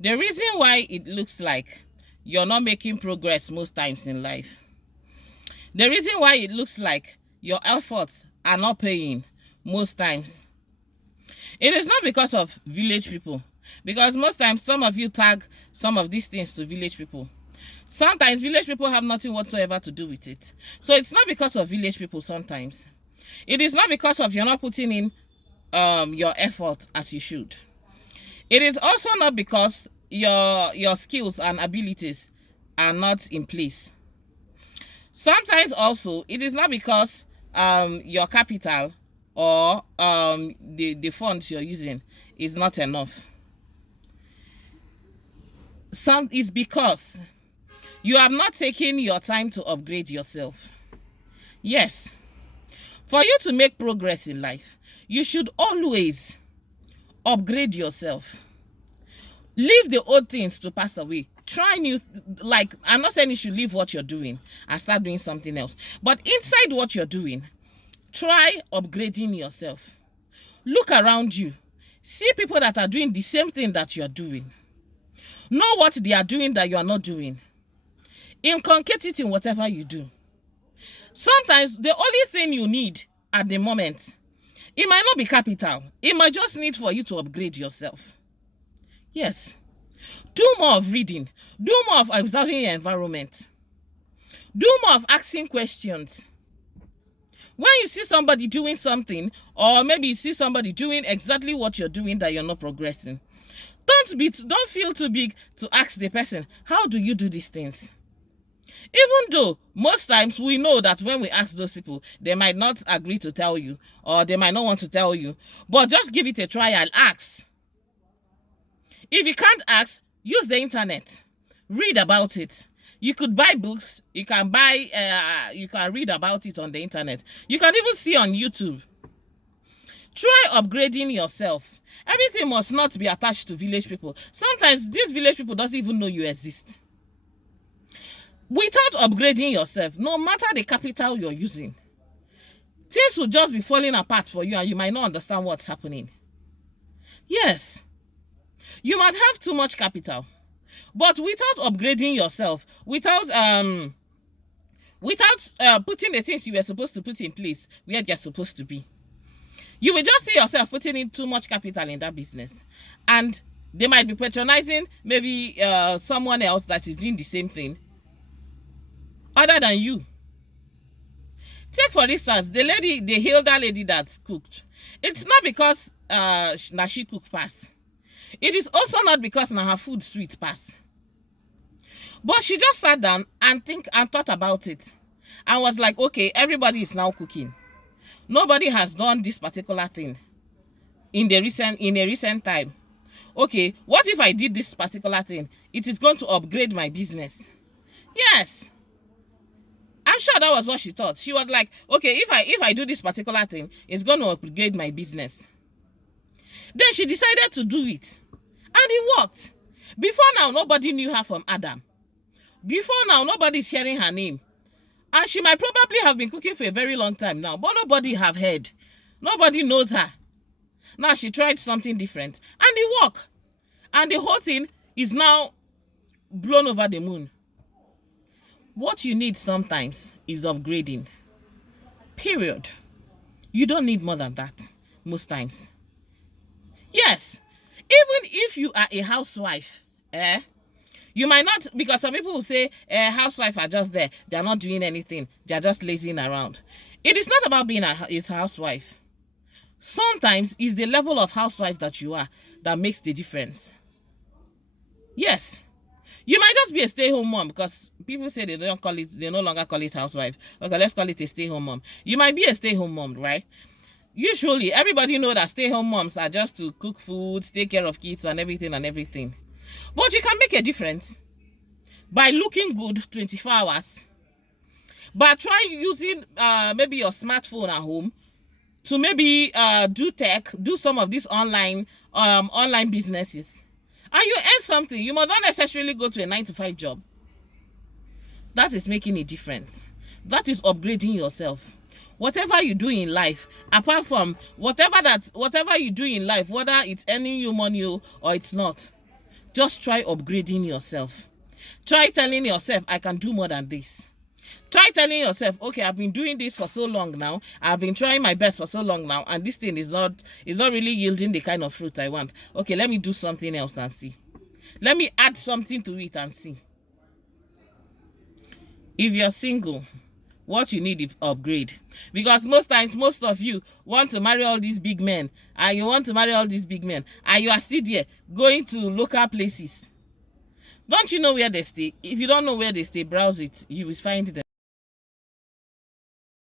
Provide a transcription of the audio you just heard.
The reason why it looks like you're not making progress most times in life, the reason why it looks like your efforts are not paying most times, it is not because of village people. Because most times some of you tag some of these things to village people. Sometimes village people have nothing whatsoever to do with it. So it's not because of village people sometimes. It is not because of you're not putting in your effort as you should. It is also not because your skills and abilities are not in place. Sometimes also it is not because your capital or the funds you're using is not enough. Some is because you have not taken your time to upgrade yourself. Yes, for you to make progress in life, you should always upgrade yourself. Leave the old things to pass away. Try new, like, I'm not saying you should leave what you're doing and start doing something else. But inside what you're doing, try upgrading yourself. Look around you. See people that are doing the same thing that you're doing. Know what they are doing that you are not doing. Inculcate it in whatever you do. Sometimes the only thing you need at the moment, it might not be capital. It might just need for you to upgrade yourself. Yes. Do more of reading. Do more of observing your environment. Do more of asking questions. When you see somebody doing something, or maybe you see somebody doing exactly what you're doing that you're not progressing, don't feel too big to ask the person, how do you do these things? Even though most times we know that when we ask those people, they might not agree to tell you, or they might not want to tell you, but just give it a try and ask. If you can't ask, use the internet. Read about it. You could buy books. You can read about it on the internet. You can even see on YouTube. Try upgrading yourself. Everything must not be attached to village people. Sometimes these village people doesn't even know you exist. Without upgrading yourself, no matter the capital you're using, things will just be falling apart for you and you might not understand what's happening. Yes. You might have too much capital, but without upgrading yourself, without putting the things you were supposed to put in place where they're supposed to be, you will just see yourself putting in too much capital in that business, and they might be patronizing maybe someone else that is doing the same thing other than you. Take for instance the elder lady that cooked. It's not because she cooked fast. It is also not because now her food sweet pass. But she just sat down and thought about it and was like, okay, everybody is now cooking. Nobody has done this particular thing in a recent time. Okay, what if I did this particular thing? It is going to upgrade my business. Yes. I'm sure that was what she thought. She was like, okay, if I do this particular thing, it's going to upgrade my business. Then she decided to do it. And it worked. Before now, nobody knew her from Adam. Before now, nobody's hearing her name. And she might probably have been cooking for a very long time now, but nobody have heard. Nobody knows her. Now she tried something different. And it worked. And the whole thing is now blown over the moon. What you need sometimes is upgrading. Period. You don't need more than that most times. Yes, even if you are a housewife, you might not, because some people will say housewives are just there, they are not doing anything, they are just lazing around. It is not about being a housewife. Sometimes it's the level of housewife that you are that makes the difference. Yes, you might just be a stay-home mom, because people say they no longer call it housewife. Okay, let's call it a stay-home mom. You might be a stay-home mom, right? Usually, everybody know that stay-home moms are just to cook food, take care of kids and everything. But you can make a difference by looking good 24 hours. But try using maybe your smartphone at home to maybe do some of these online businesses. And you earn something. You must not necessarily go to a 9-to-5 job. That is making a difference. That is upgrading yourself. Whatever you do in life, apart from whatever you do in life, whether it's earning you money or it's not, Just try upgrading yourself. Try telling yourself, I can do more than this. Try telling yourself, okay, I've been doing this for so long now. I've been trying my best for so long now, and this thing is not really yielding the kind of fruit I want. Okay, let me do something else and see. Let me add something to it and see. If you're single, what you need is upgrade. Because most times, most of you want to marry all these big men, and you want to marry all these big men, and you are still there going to local places. Don't you know where they stay? If you don't know where they stay, browse it. You will find them.